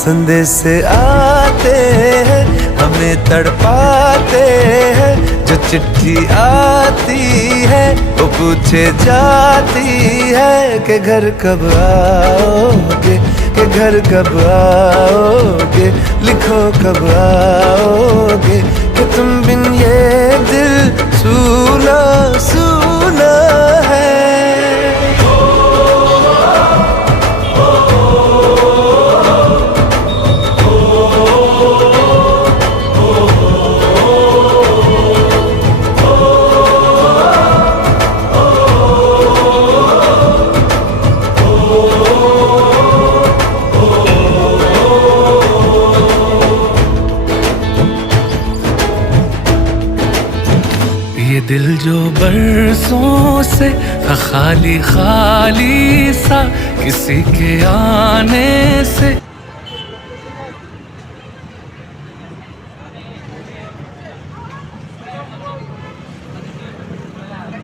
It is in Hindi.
संदेश आते हैं हमें तड़पाते हैं, जो चिट्ठी आती है वो पूछे जाती है कि घर कब आओगे, कि घर कब आओगे, लिखो कब आओगे, कि तुम बिन ये दिल सूना सूना है। ये दिल जो बरसों से था खाली खाली सा, किसी के आने से